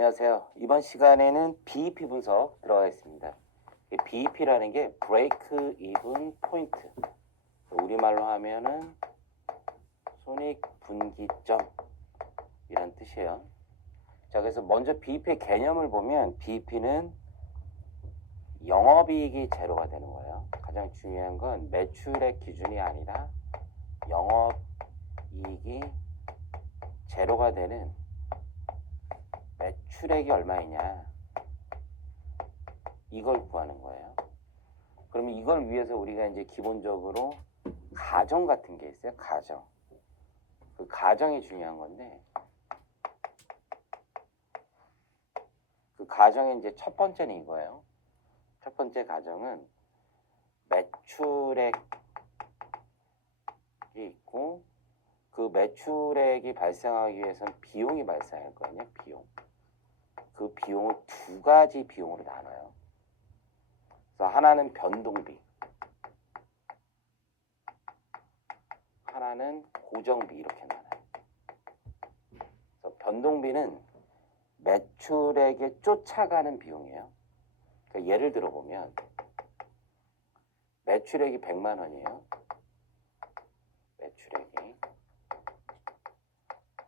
안녕하세요. 이번 시간에는 BEP 분석 들어가겠습니다. BEP라는 게 브레이크 이븐 포인트. 우리말로 하면은 손익분기점 이란 뜻이에요. 자, 그래서 먼저 BEP의 개념을 보면 BEP는 영업이익이 제로가 되는 거예요. 가장 중요한 건 매출액 기준이 아니라 영업이익이 제로가 되는 매출액이 얼마이냐 이걸 구하는 거예요. 그러면 이걸 위해서 우리가 이제 기본적으로 가정 같은 게 있어요. 가정. 그 가정이 중요한 건데 그 가정의 이제 첫 번째는 이거예요. 첫 번째 가정은 매출액이 있고 그 매출액이 발생하기 위해서는 비용이 발생할 거거든요. 비용. 그 비용을 두 가지 비용으로 나눠요. 그래서 하나는 변동비, 하나는 고정비 이렇게 나눠요. 그래서 변동비는 매출액에 쫓아가는 비용이에요. 그러니까 예를 들어 보면 매출액이 100만 원이에요. 매출액이.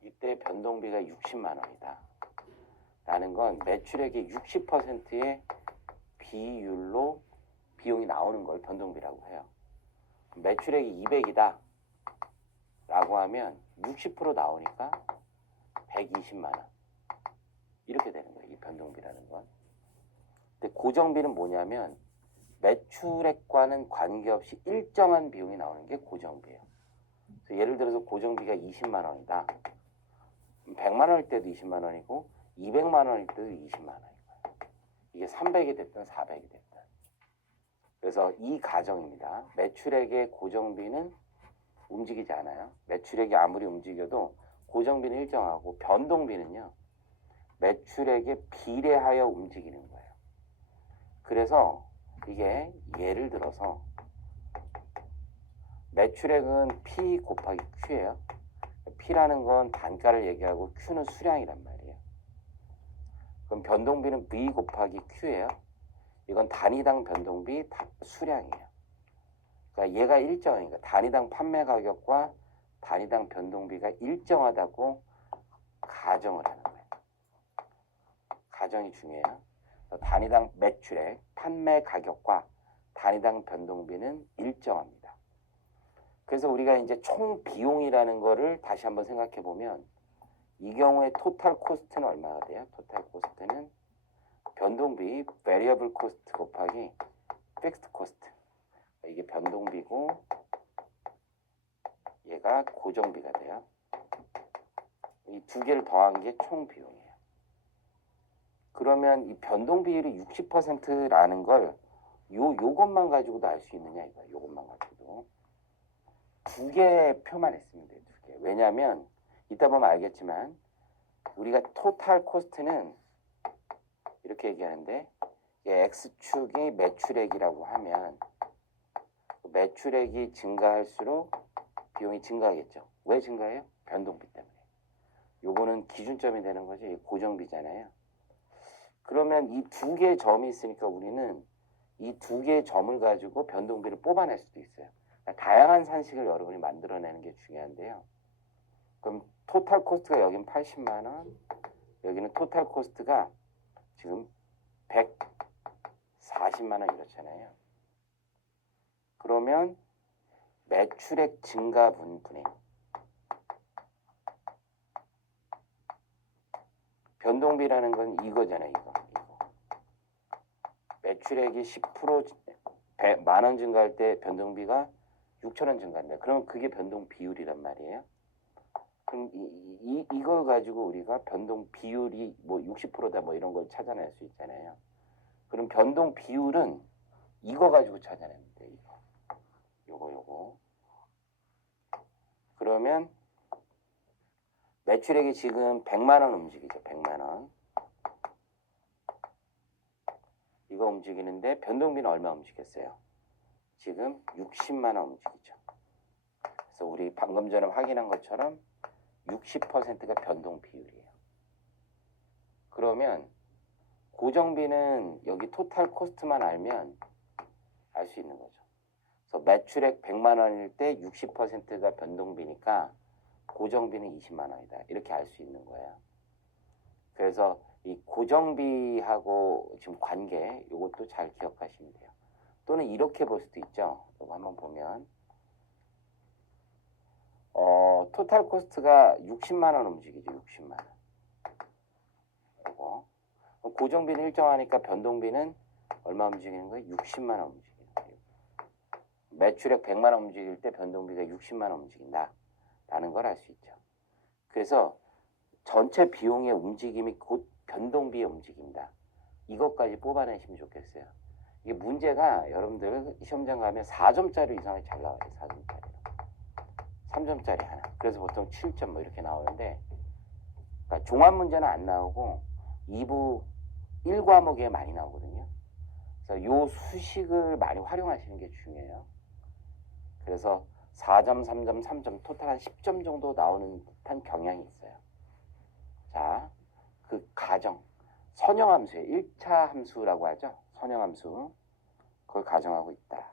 이때 변동비가 60만 원이다. 라는 건 매출액의 60%의 비율로 비용이 나오는 걸 변동비라고 해요. 매출액이 200이다 라고 하면 60% 나오니까 120만 원 이렇게 되는 거예요. 이 변동비라는 건. 근데 고정비는 뭐냐면 매출액과는 관계없이 일정한 비용이 나오는 게 고정비예요. 그래서 예를 들어서 고정비가 20만 원이다. 100만 원일 때도 20만 원이고 200만 원일 때도 20만 원인 거예요. 이게 300이 됐든 400이 됐든. 그래서 이 가정입니다. 매출액의 고정비는 움직이지 않아요. 매출액이 아무리 움직여도 고정비는 일정하고 변동비는요. 매출액에 비례하여 움직이는 거예요. 그래서 이게 예를 들어서 매출액은 P 곱하기 Q예요. P라는 건 단가를 얘기하고 Q는 수량이란 말이에요. 그럼 변동비는 V 곱하기 Q예요. 이건 단위당 변동비 수량이에요. 그러니까 얘가 일정하니까 단위당 판매 가격과 단위당 변동비가 일정하다고 가정을 하는 거예요. 가정이 중요해요. 단위당 매출액, 판매 가격과 단위당 변동비는 일정합니다. 그래서 우리가 이제 총 비용이라는 거를 다시 한번 생각해 보면 이 경우에 토탈 코스트는 얼마가 돼요? 토탈 코스트는 변동비, variable cost 곱하기 fixed cost. 이게 변동비고 얘가 고정비가 돼요. 이 두 개를 더한 게 총 비용이에요. 그러면 이 변동 비율이 60%라는 걸 요것만 가지고도 알 수 있느냐 이거야. 요것만 가지고도. 두 개의 표만 있으면 돼요. 두 개. 왜냐하면 이따 보면 알겠지만 우리가 토탈 코스트는 이렇게 얘기하는데 X축이 매출액이라고 하면 매출액이 증가할수록 비용이 증가하겠죠. 왜 증가해요? 변동비 때문에. 요거는 기준점이 되는 거지 고정비잖아요. 그러면 이 두 개의 점이 있으니까 우리는 이 두 개의 점을 가지고 변동비를 뽑아낼 수도 있어요. 그러니까 다양한 산식을 여러분이 만들어내는 게 중요한데요. 그럼 토탈 코스트가 여긴 80만 원, 여기는 토탈 코스트가 지금 140만 원 이렇잖아요. 그러면 매출액 증가분분의 변동비라는 건 이거잖아요. 이거. 매출액이 10% 만 원 증가할 때 변동비가 6천 원 증가한다. 그럼 그게 변동 비율이란 말이에요. 그럼 이걸 가지고 우리가 변동 비율이 뭐 60%다 뭐 이런 걸 찾아낼 수 있잖아요. 그럼 변동 비율은 이거 가지고 찾아내면 돼요. 요거. 그러면 매출액이 지금 100만 원 움직이죠. 100만 원. 이거 움직이는데 변동비는 얼마 움직였어요? 지금 60만 원 움직이죠. 그래서 우리 방금 전에 확인한 것처럼 60%가 변동 비율이에요. 그러면 고정비는 여기 토탈 코스트만 알면 알 수 있는 거죠. 그래서 매출액 100만 원일 때 60%가 변동비니까 고정비는 20만 원이다. 이렇게 알 수 있는 거예요. 그래서 이 고정비하고 지금 관계 이것도 잘 기억하시면 돼요. 또는 이렇게 볼 수도 있죠. 이거 한번 보면 토탈 코스트가 60만 원 움직이죠. 60만 원. 이거 고정비는 일정하니까 변동비는 얼마 움직이는 거예요? 60만 원 움직이는 거예요. 매출액 100만 원 움직일 때 변동비가 60만 원 움직인다 라는 걸 알 수 있죠. 그래서 전체 비용의 움직임이 곧 변동비의 움직임이다. 이것까지 뽑아내시면 좋겠어요. 이게 문제가 여러분들 시험장 가면 4점짜리 이상이 잘 나와요. 4점짜리로. 3점짜리 하나. 그래서 보통 7점 뭐 이렇게 나오는데, 그러니까 종합 문제는 안 나오고 2부 1과목에 많이 나오거든요. 그래서 요 수식을 많이 활용하시는 게 중요해요. 그래서 4점, 3점, 3점 토탈 한 10점 정도 나오는 듯한 경향이 있어요. 자, 그 가정 선형함수에 1차 함수라고 하죠. 선형함수. 그걸 가정하고 있다.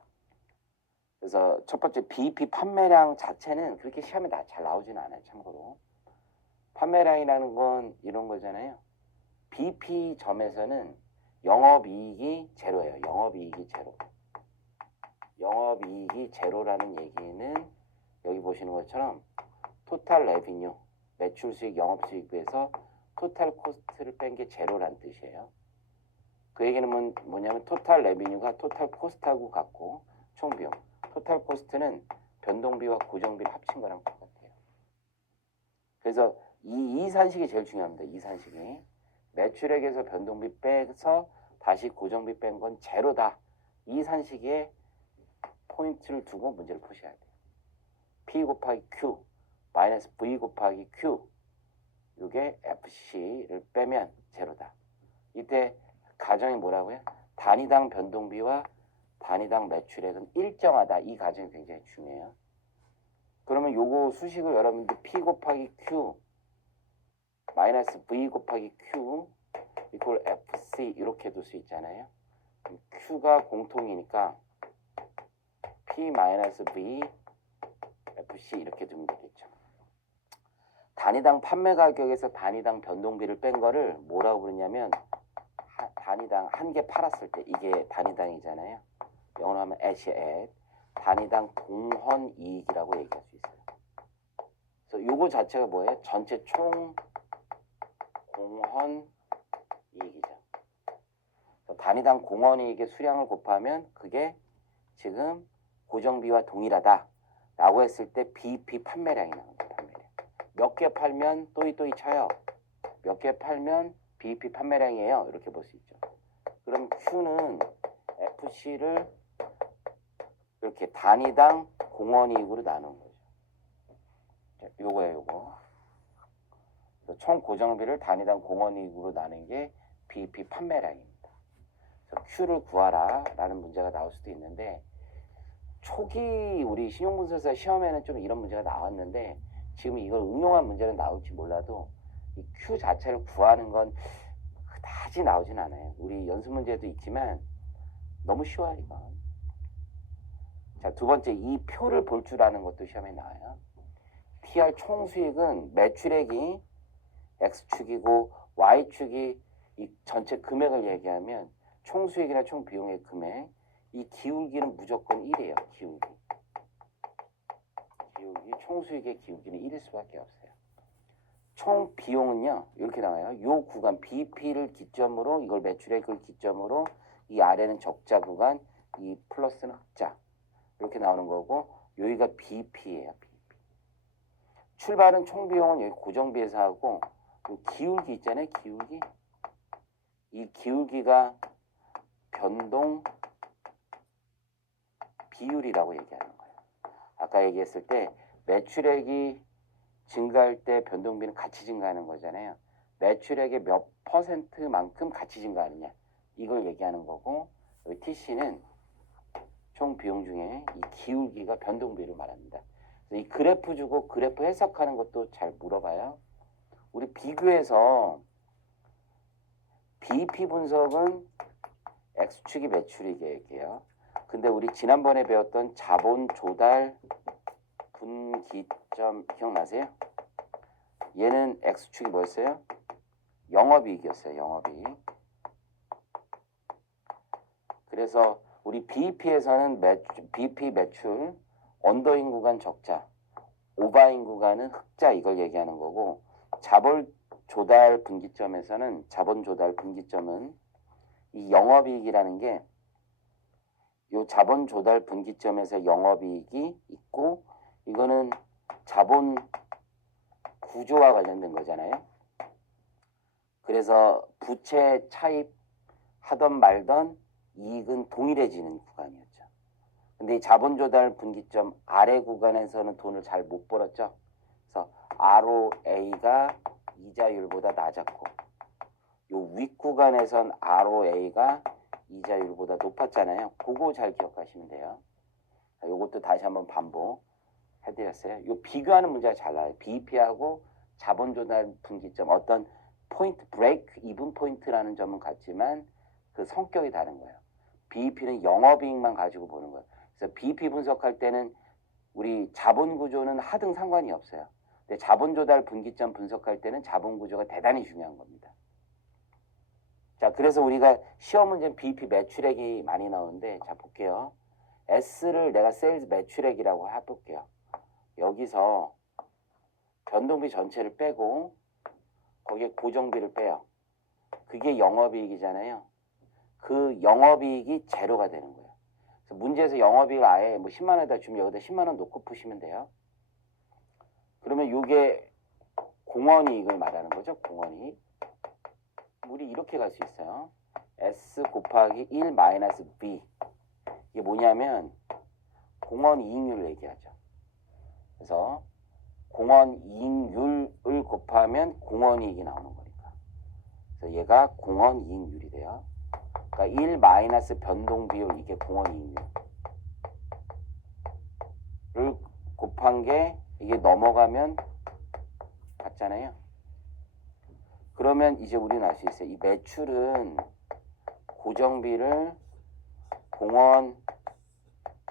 그래서 첫 번째 BEP 판매량 자체는 그렇게 시험에 잘 나오지는 않아요. 참고로. 판매량이라는 건 이런 거잖아요. BEP 점에서는 영업이익이 제로예요. 영업이익이 제로. 영업이익이 제로라는 얘기는 여기 보시는 것처럼 토탈 레비뉴, 매출 수익, 영업 수익에서 토탈 코스트를 뺀 게 제로란 뜻이에요. 그 얘기는 뭐냐면 토탈 레비뉴가 토탈 코스트하고 같고 총 비용. 토탈 코스트는 변동비와 고정비를 합친 거랑 똑같아요. 그래서 이 산식이 제일 중요합니다. 이 산식이. 매출액에서 변동비 빼서 다시 고정비 뺀 건 제로다. 이 산식에 포인트를 두고 문제를 푸셔야 돼요. P 곱하기 Q 마이너스 V 곱하기 Q 이게 FC를 빼면 제로다. 이때 가정이 뭐라고요? 단위당 변동비와 단위당 매출액은 일정하다. 이 가정이 굉장히 중요해요. 그러면 요거 수식을 여러분들 P 곱하기 Q 마이너스 V 곱하기 Q 이퀄 FC 이렇게 둘 수 있잖아요. Q가 공통이니까 P 마이너스 V FC 이렇게 두면 되겠죠. 단위당 판매 가격에서 단위당 변동비를 뺀 거를 뭐라고 부르냐면 단위당 한 개 팔았을 때 이게 단위당이잖아요. 영어로 하면 at 단위당 공헌 이익이라고 얘기할 수 있어요. 그래서 요거 자체가 뭐예요? 전체 총 공헌 이익이죠. 단위당 공헌 이익의 수량을 곱하면 그게 지금 고정비와 동일하다 라고 했을 때 BEP 판매량이 나옵니다. 판매량. 몇 개 팔면 또이 쳐요. 몇 개 팔면 BEP 판매량이에요. 이렇게 볼 수 있죠. 그럼 Q는 FC를 이렇게 단위당 공헌이익으로 나누는 거죠. 자, 요거예요, 요거. 총 고정비를 단위당 공헌이익으로 나눈 게 BEP 판매량입니다. 그래서 Q를 구하라 라는 문제가 나올 수도 있는데 초기 우리 신용분석사 시험에는 좀 이런 문제가 나왔는데 지금 이걸 응용한 문제는 나올지 몰라도 이 Q 자체를 구하는 건 그다지 나오진 않아요. 우리 연습 문제도 있지만 너무 쉬워요, 이건. 자, 두 번째 이 표를 볼 줄 아는 것도 시험에 나와요. TR 총수익은 매출액이 X축이고 Y축이 이 전체 금액을 얘기하면 총수익이나 총비용의 금액 이 기울기는 무조건 1이에요. 기울기. 총수익의 기울기는 1일 수밖에 없어요. 총 비용은요. 이렇게 나와요. 요 구간 BEP를 기점으로 이걸 매출액을 기점으로 이 아래는 적자 구간 이 플러스는 흑자 이렇게 나오는 거고 여기가 BEP예요. BEP. 출발은 총 비용은 여기 고정비에서 하고 이 기울기 있잖아요. 기울기. 이 기울기가 변동 비율이라고 얘기하는 거예요. 아까 얘기했을 때 매출액이 증가할 때 변동비는 같이 증가하는 거잖아요. 매출액의 몇 %만큼 같이 증가하느냐 이걸 얘기하는 거고 여기 TC는 총 비용 중에 이 기울기가 변동비를 말합니다. 그래서 이 그래프 주고 그래프 해석하는 것도 잘 물어봐요. 우리 비교해서 BEP 분석은 X축이 매출이익이에요. 근데 우리 지난번에 배웠던 자본 조달 분기점 기억나세요? 얘는 X축이 뭐였어요? 영업이익이었어요. 영업이익. 그래서 우리 BEP에서는 BEP 매출 언더인 구간 적자, 오버인 구간은 흑자 이걸 얘기하는 거고, 자본 조달 분기점에서는 자본 조달 분기점은 이 영업이익이라는 게 이 자본 조달 분기점에서 영업이익이 있고, 이거는 자본 구조와 관련된 거잖아요. 그래서 부채 차입하던 말던 이익은 동일해지는 구간이었죠. 근데 이 자본 조달 분기점 아래 구간에서는 돈을 잘 못 벌었죠. 그래서 ROA가 이자율보다 낮았고, 요 윗 구간에선 ROA가 이자율보다 높았잖아요. 그거 잘 기억하시면 돼요. 요것도 다시 한번 반복해드렸어요. 요 비교하는 문제가 잘 나와요. BEP하고 자본 조달 분기점 어떤 포인트, 브레이크 이븐 포인트라는 점은 같지만 그 성격이 다른 거예요. BEP는 영업이익만 가지고 보는 거예요. 그래서 BEP 분석할 때는 우리 자본 구조는 하등 상관이 없어요. 근데 자본 조달 분기점 분석할 때는 자본 구조가 대단히 중요한 겁니다. 자, 그래서 우리가 시험 문제는 BEP 매출액이 많이 나오는데, 자, 볼게요. S를 내가 세일즈 매출액이라고 해볼게요. 여기서 변동비 전체를 빼고 거기에 고정비를 빼요. 그게 영업이익이잖아요. 그 영업이익이 제로가 되는 거예요. 그래서 문제에서 영업이익을 아예 뭐 10만 원에다 주면 여기다 10만 원 놓고 푸시면 돼요. 그러면 이게 공원이익을 말하는 거죠. 공원이익. 우리 이렇게 갈 수 있어요. S 곱하기 1 마이너스 B. 이게 뭐냐면 공원이익률을 얘기하죠. 그래서 공원이익률을 곱하면 공원이익이 나오는 거니까. 그래서 얘가 공원이익률이 돼요. 그러니까 1 마이너스 변동비율, 이게 공원이익률을 곱한 게 이게 넘어가면 같잖아요. 그러면 이제 우리는 알 수 있어요. 이 매출은 고정비를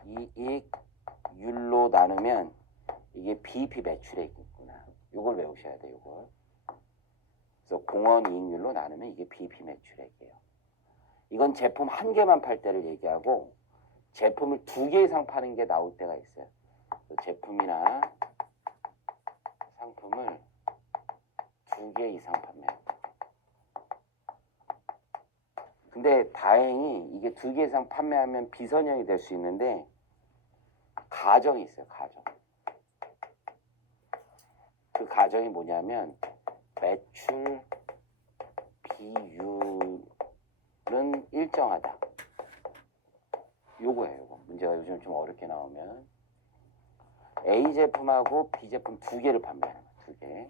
공원이익률로 나누면 이게 BEP 매출액이구나. 이걸 외우셔야 돼요. 이걸. 그래서 공원이익률로 나누면 이게 BEP 매출액이에요. 이건 제품 한 개만 팔 때를 얘기하고, 제품을 2개 이상 파는 게 나올 때가 있어요. 제품이나 상품을 2개 이상 판매합니다. 근데 다행히 이게 2개 이상 판매하면 비선형이 될 수 있는데 가정이 있어요. 가정. 그 가정이 뭐냐면 매출 비율은 일정하다. 요거예요. 요거. 문제가 요즘 좀 어렵게 나오면 A 제품하고 B 제품 2개를 판매하는 거예요. 2개.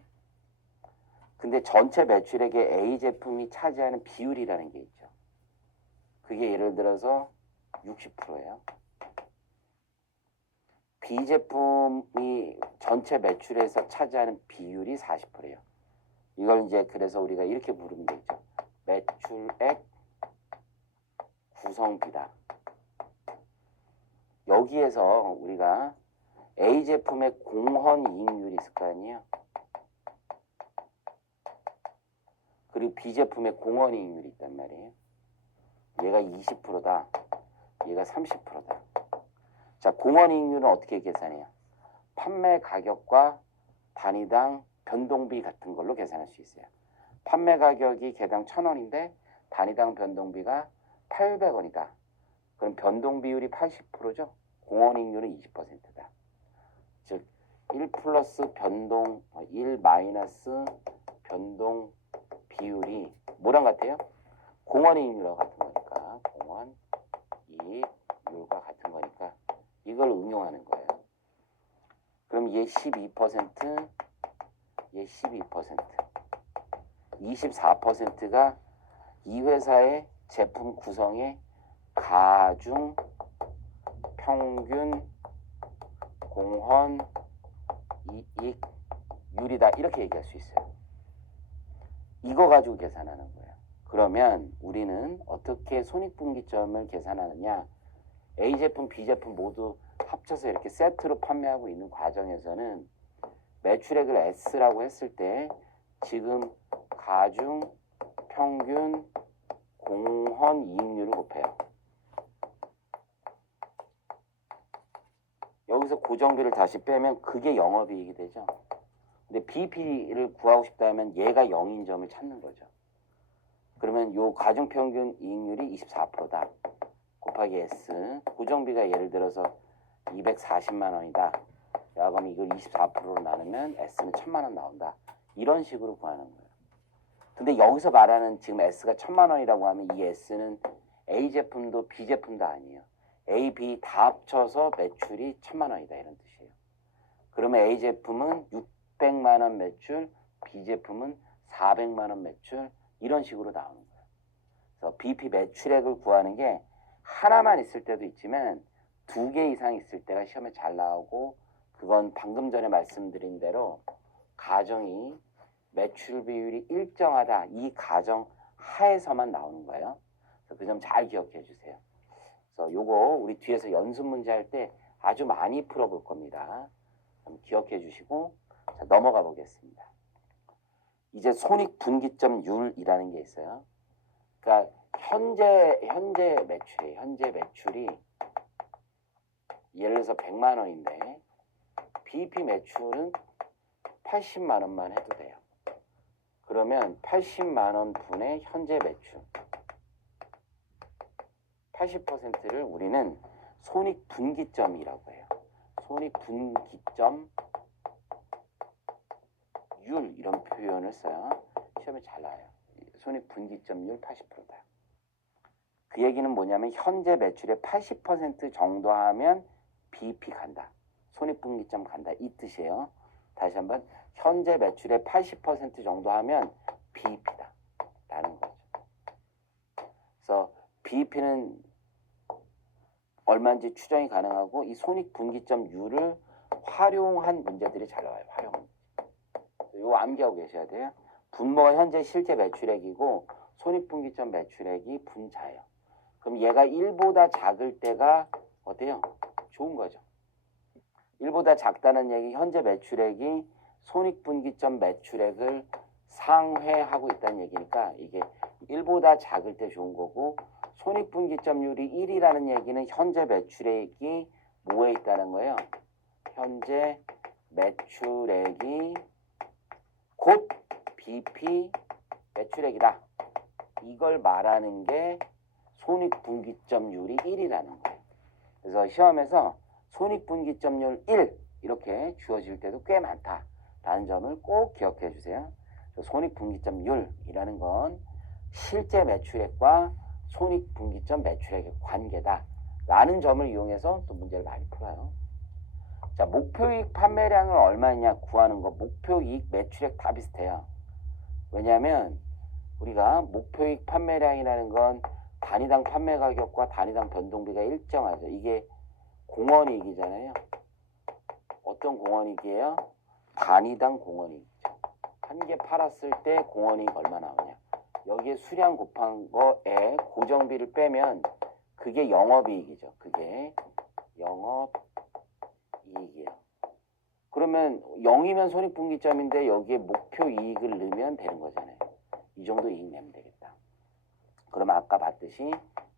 근데 전체 매출액에 A 제품이 차지하는 비율이라는 게 있죠. 그게 예를 들어서 60%예요. B 제품이 전체 매출에서 차지하는 비율이 40%예요. 이걸 이제 그래서 우리가 이렇게 부르면 되죠. 매출액 구성비다. 여기에서 우리가 A 제품의 공헌이익률이 있을 거 아니에요. 그리고 B 제품의 공헌이익률이 있단 말이에요. 얘가 20%다. 얘가 30%다. 자, 공헌이익률은 어떻게 계산해요? 판매 가격과 단위당 변동비 같은 걸로 계산할 수 있어요. 판매 가격이 개당 1,000원인데 단위당 변동비가 800원이다. 그럼 변동 비율이 80%죠? 공헌이익률은 20%다. 즉, 1 플러스 변동, 1 마이너스 변동 비율이 뭐랑 같아요? 공헌이익률과 같은 거니까. 공헌이익률과 같은 거니까 이걸 응용하는 거예요. 그럼 얘 12%, 얘 12%, 24%가 이 회사의 제품 구성의 가중 평균 공헌 이익률이다. 이렇게 얘기할 수 있어요. 이거 가지고 계산하는 거예요. 그러면 우리는 어떻게 손익분기점을 계산하느냐? A 제품, B 제품 모두 합쳐서 이렇게 세트로 판매하고 있는 과정에서는 매출액을 S라고 했을 때 지금 가중 평균 공헌 이익률을 곱해요. 여기서 고정비를 다시 빼면 그게 영업이익이 되죠. 근데 BP를 구하고 싶다면 얘가 0인 점을 찾는 거죠. 그러면 요 가중평균 이익률이 24%다. 곱하기 S. 고정비가 예를 들어서 240만 원이다. 야, 그럼 이걸 24%로 나누면 S는 1000만 원 나온다. 이런 식으로 구하는 거예요. 근데 여기서 말하는 지금 S가 1000만 원이라고 하면 이 S는 A 제품도 B 제품도 아니에요. A, B 다 합쳐서 매출이 1000만 원이다. 이런 뜻이에요. 그러면 A 제품은 600만 원 매출, B 제품은 400만 원 매출, 이런 식으로 나오는 거예요. 그래서 BP 매출액을 구하는 게 하나만 있을 때도 있지만 2개 이상 있을 때가 시험에 잘 나오고, 그건 방금 전에 말씀드린 대로 가정이 매출 비율이 일정하다, 이 가정 하에서만 나오는 거예요. 그래서 그 점 잘 기억해 주세요. 그래서 요거 우리 뒤에서 연습 문제 할 때 아주 많이 풀어볼 겁니다. 기억해 주시고, 자, 넘어가 보겠습니다. 이제 손익분기점률이라는 게 있어요. 그러니까 현재 매출이에요. 현재 매출이 예를 들어서 100만 원인데 BP 매출은 80만 원만 해도 돼요. 그러면 80만 원 분의 현재 매출 80%를 우리는 손익분기점이라고 해요. 손익분기점 율, 이런 표현을 써요. 시험에 잘 나와요. 손익분기점률 80%다. 그 얘기는 뭐냐면 현재 매출의 80% 정도 하면 BP 간다. 손익분기점 간다. 이 뜻이에요. 다시 한번, 현재 매출의 80% 정도 하면 BEP다 라는 거죠. 그래서 BEP는 얼마인지 추정이 가능하고, 이 손익분기점률을 활용한 문제들이 잘 나와요. 활용. 이거 암기하고 계셔야 돼요. 분모가 현재 실제 매출액이고 손익분기점 매출액이 분자예요. 그럼 얘가 1보다 작을 때가 어때요? 좋은 거죠. 1보다 작다는 얘기, 현재 매출액이 손익분기점 매출액을 상회하고 있다는 얘기니까 이게 1보다 작을 때 좋은 거고, 손익분기점률이 1이라는 얘기는 현재 매출액이 뭐에 있다는 거예요? 현재 매출액이 곧 BP 매출액이다. 이걸 말하는 게 손익분기점률이 1이라는 거예요. 그래서 시험에서 손익분기점률 1 이렇게 주어질 때도 꽤 많다라는 점을 꼭 기억해 주세요. 손익분기점률이라는 건 실제 매출액과 손익분기점 매출액의 관계다라는 점을 이용해서 또 문제를 많이 풀어요. 자, 목표이익 판매량을 얼마냐 구하는 거, 목표이익 매출액 다 비슷해요. 왜냐하면 우리가 목표이익 판매량이라는 건 단위당 판매 가격과 단위당 변동비가 일정하죠. 이게 공헌이익이잖아요. 어떤 공헌이익이에요? 단위당 공헌이익이죠. 한 개 팔았을 때 공헌이익 얼마 나오냐. 여기에 수량 곱한 거에 고정비를 빼면 그게 영업이익이죠. 그게 영업이익이에요. 그러면 0이면 손익분기점인데 여기에 목표이익을 넣으면 되는 거잖아요. 이 정도 이익 내면 되겠다. 그러면 아까 봤듯이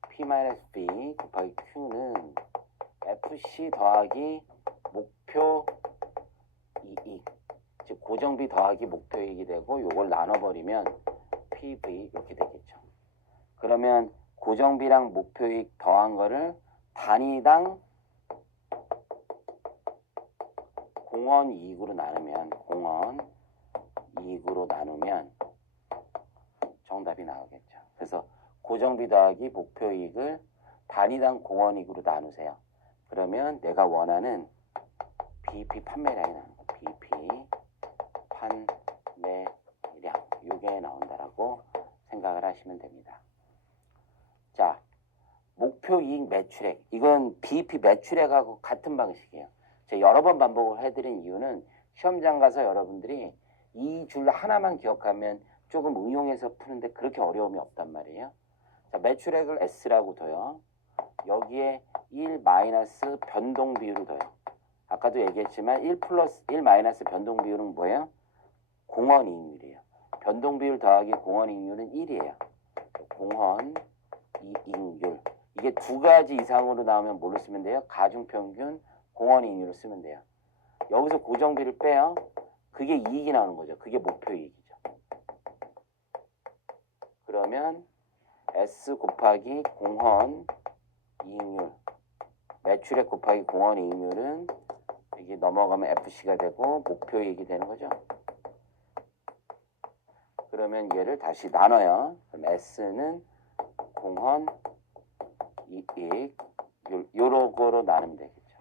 P-B 곱하기 Q는 FC 더하기 목표이익, 즉 고정비 더하기 목표이익이 되고, 요걸 나눠버리면 PV 이렇게 되겠죠. 그러면 고정비랑 목표이익 더한 거를 단위당 공헌이익으로 나누면 정답이 나오겠죠. 그래서 고정비 더하기 목표이익을 단위당 공헌이익으로 나누세요. 그러면 내가 원하는 BP 판매량이 나오는 거예요. BP 판매량, 이게 나온다라고 생각을 하시면 됩니다. 자, 목표이익 매출액, 이건 BP 매출액하고 같은 방식이에요. 제가 여러 번 반복을 해드린 이유는 시험장 가서 여러분들이 이 줄 하나만 기억하면 조금 응용해서 푸는데 그렇게 어려움이 없단 말이에요. 자, 매출액을 S라고 둬요. 여기에 1 마이너스 변동 비율을 둬요. 아까도 얘기했지만 1 플러스 1 마이너스 변동 비율은 뭐예요? 공원 이익률이에요. 변동 비율 더하기 공원 이익률은 1이에요. 공원 이익률. 이게 두 가지 이상으로 나오면 뭘로 쓰면 돼요? 가중평균 공원 이익률을 쓰면 돼요. 여기서 고정비를 빼요. 그게 이익이 나오는 거죠. 그게 목표 이익이죠. 그러면 S 곱하기 공헌 이익률, 매출액 곱하기 공헌 이익률은 이게 넘어가면 FC가 되고 목표 이익이 되는 거죠. 그러면 얘를 다시 나눠요. 그럼 S는 공헌 이익 요러거로 나누면 되겠죠.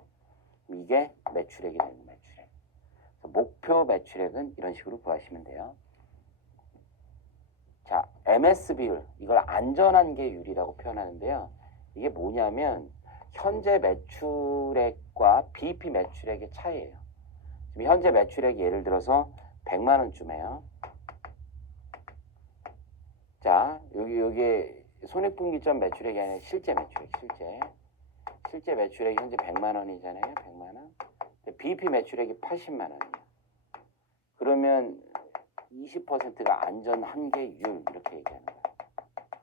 이게 매출액이 되는 매출액. 목표 매출액은 이런 식으로 구하시면 돼요. 자, MS 비율, 이걸 안전한계율이라고 표현하는데요. 이게 뭐냐면 현재 매출액과 BEP 매출액의 차이예요. 지금 현재 매출액이 예를 들어서 100만 원쯤이에요. 자, 여기 손익분기점 매출액이 아니라 실제 매출액, 실제 매출액이 현재 100만 원이잖아요. 100만 원. BEP 매출액이 80만 원이에요. 그러면 20%가 안전한계율 이렇게 얘기하는 거예요.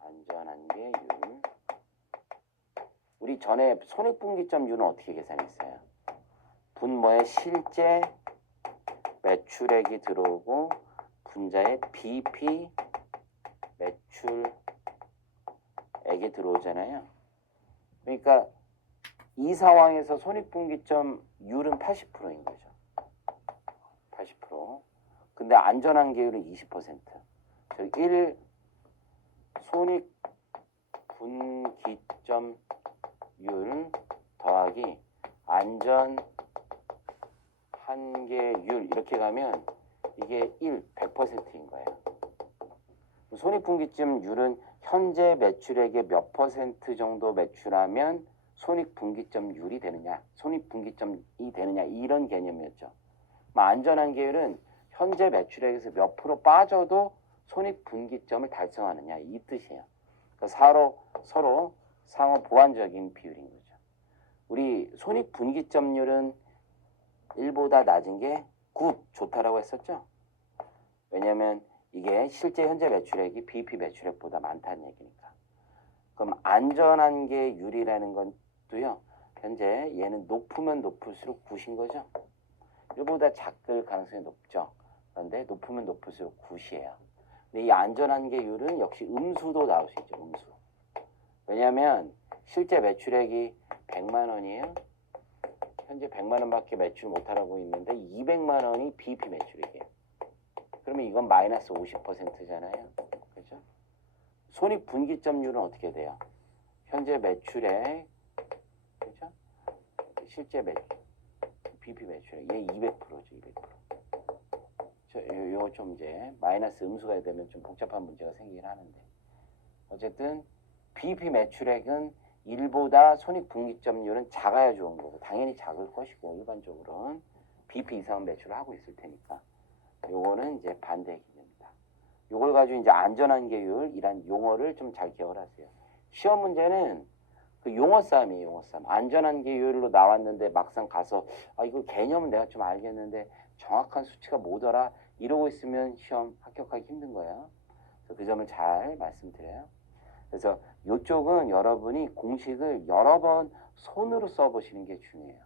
안전한계율. 우리 전에 손익분기점률은 어떻게 계산했어요? 분모에 실제 매출액이 들어오고 분자에 BEP 매출액이 들어오잖아요. 그러니까 이 상황에서 손익분기점률은 80%인 거죠. 80%. 근데 안전한계율은 20%. 즉 1 손익분기점률 더하기 안전한계율 이렇게 가면 이게 100%인 거예요. 손익분기점률은 현재 매출액의 몇 퍼센트 정도 매출하면 손익분기점률이 되느냐, 손익분기점이 되느냐 이런 개념이었죠. 안전한계율은 현재 매출액에서 몇 프로 빠져도 손익분기점을 달성하느냐 이 뜻이에요. 그러니까 서로 상호 보완적인 비율인 거죠. 우리 손익분기점률은 1보다 낮은 게 굿, 좋다라고 했었죠. 왜냐하면 이게 실제 현재 매출액이 BEP 매출액보다 많다는 얘기니까. 그럼 안전한계율이라는 것도요. 현재 얘는 높으면 높을수록 굿인 거죠. 1보다 작을 가능성이 높죠. 그런데 높으면 높을수록 굿이에요. 근데 이 안전한계율은 역시 음수도 나올 수 있죠. 음수. 왜냐하면 실제 매출액이 100만 원이에요. 현재 100만 원밖에 매출 못하고 있는데 200만 원이 BEP 매출액이에요. 그러면 이건 마이너스 50%잖아요. 그죠? 손익분기점률은 어떻게 돼요? 현재 매출액, 그죠? 실제 BEP 매출액, 얘 200%죠, 200%. 요거 좀 이제 마이너스 음수가 되면 좀 복잡한 문제가 생기긴 하는데. 어쨌든 BEP 매출액은 1보다 손익분기점률은 작아야 좋은 거고, 당연히 작을 것이고, 일반적으로는 BEP 이상은 매출을 하고 있을 테니까. 요거는 이제 반대 개념입니다. 요걸 가지고 이제 안전한계율이란 용어를 좀 잘 기억을 하세요. 시험 문제는 그 용어 싸움이에요, 용어 싸움. 안전한계율로 나왔는데 막상 가서 이거 개념은 내가 좀 알겠는데 정확한 수치가 뭐더라 이러고 있으면 시험 합격하기 힘든 거예요. 그래서 그 점을 잘 말씀드려요. 그래서 이쪽은 여러분이 공식을 여러 번 손으로 써보시는 게 중요해요.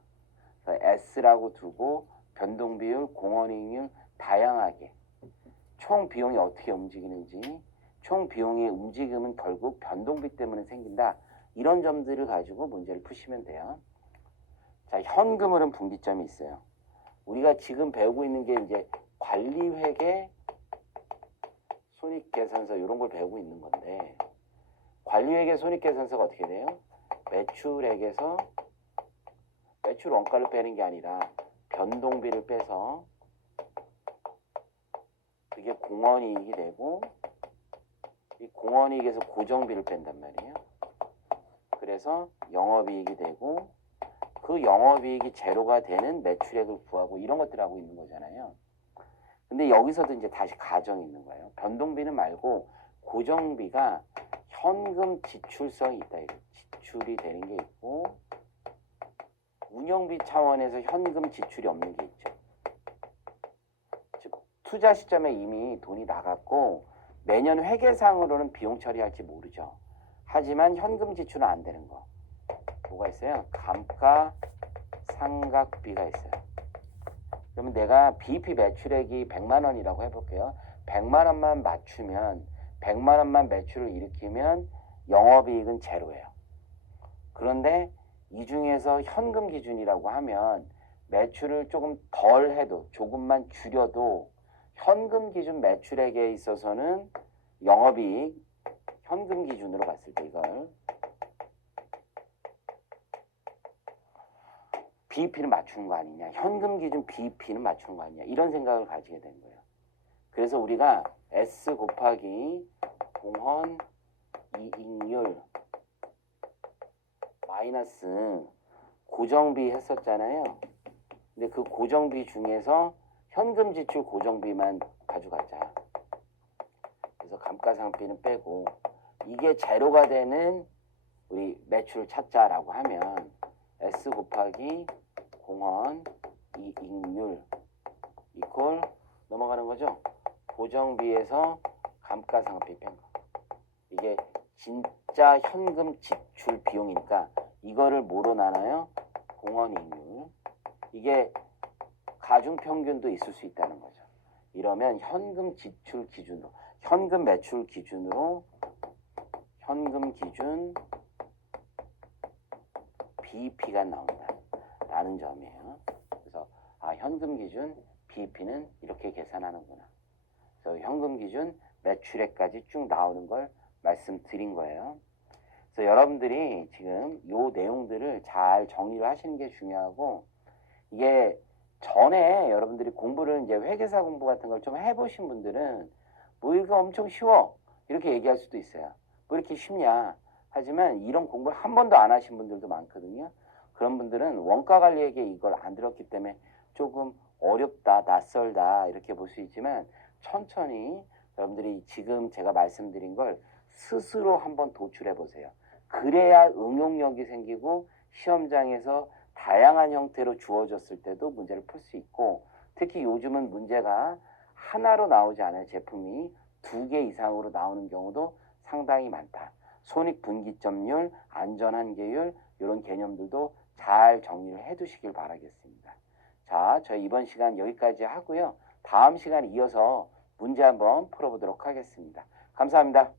그래서 S라고 두고 변동비율, 공헌이익률 다양하게 총 비용이 어떻게 움직이는지, 총 비용의 움직임은 결국 변동비 때문에 생긴다. 이런 점들을 가지고 문제를 푸시면 돼요. 자, 현금흐름 분기점이 있어요. 우리가 지금 배우고 있는 게 이제 관리회계, 손익계산서 이런 걸 배우고 있는 건데, 관리회계 손익계산서가 어떻게 돼요? 매출액에서 매출 원가를 빼는 게 아니라 변동비를 빼서 그게 공헌이익이 되고, 이 공헌이익에서 고정비를 뺀단 말이에요. 그래서 영업이익이 되고, 그 영업이익이 제로가 되는 매출액을 구하고 이런 것들 하고 있는 거잖아요. 근데 여기서도 이제 다시 가정이 있는 거예요. 변동비는 말고 고정비가 현금 지출성이 있다. 지출이 되는 게 있고 운영비 차원에서 현금 지출이 없는 게 있죠. 즉 투자 시점에 이미 돈이 나갔고 매년 회계상으로는 비용 처리할지 모르죠. 하지만 현금 지출은 안 되는 거. 뭐가 있어요? 감가상각비가 있어요. 그러면 내가 BEP 매출액이 100만 원이라고 해볼게요. 100만 원만 맞추면 100만 원만 매출을 일으키면 영업이익은 제로예요. 그런데 이 중에서 현금 기준이라고 하면 매출을 조금 덜 해도 조금만 줄여도 현금 기준 매출액에 있어서는 영업이익 현금 기준으로 봤을 때 이걸 BEP는 맞추는 거 아니냐, 현금 기준 BEP는 맞추는 거 아니냐, 이런 생각을 가지게 된 거예요. 그래서 우리가 S 곱하기 공헌 이익률 마이너스 고정비 했었잖아요. 근데 그 고정비 중에서 현금 지출 고정비만 가져가자. 그래서 감가상각비는 빼고 이게 제로가 되는 우리 매출을 찾자라고 하면 S 곱하기 공헌 이익률 이퀄 넘어가는 거죠. 고정비에서 감가상각비 뺀 거. 이게 진짜 현금 지출 비용이니까 이거를 뭐로 나눠요? 공헌 이익률. 이게 가중평균도 있을 수 있다는 거죠. 이러면 현금 지출 기준으로 현금 매출 기준으로 현금 기준 BEP가 나온다 라는 점이에요. 그래서 현금 기준 BEP는 이렇게 계산하는구나. 그래서 현금 기준 매출액까지 쭉 나오는 걸 말씀드린 거예요. 그래서 여러분들이 지금 요 내용들을 잘 정리를 하시는 게 중요하고, 이게 전에 여러분들이 공부를 이제 회계사 공부 같은 걸 좀 해보신 분들은 뭐 이거 엄청 쉬워 이렇게 얘기할 수도 있어요. 뭐 이렇게 쉽냐. 하지만 이런 공부를 한 번도 안 하신 분들도 많거든요. 그런 분들은 원가 관리에게 이걸 안 들었기 때문에 조금 어렵다, 낯설다 이렇게 볼 수 있지만 천천히 여러분들이 지금 제가 말씀드린 걸 스스로 한번 도출해 보세요. 그래야 응용력이 생기고 시험장에서 다양한 형태로 주어졌을 때도 문제를 풀 수 있고, 특히 요즘은 문제가 하나로 나오지 않아요. 제품이 2개 이상으로 나오는 경우도 상당히 많다. 손익분기점률, 안전한계율 이런 개념들도 잘 정리를 해 두시길 바라겠습니다. 자, 저희 이번 시간 여기까지 하고요. 다음 시간에 이어서 문제 한번 풀어보도록 하겠습니다. 감사합니다.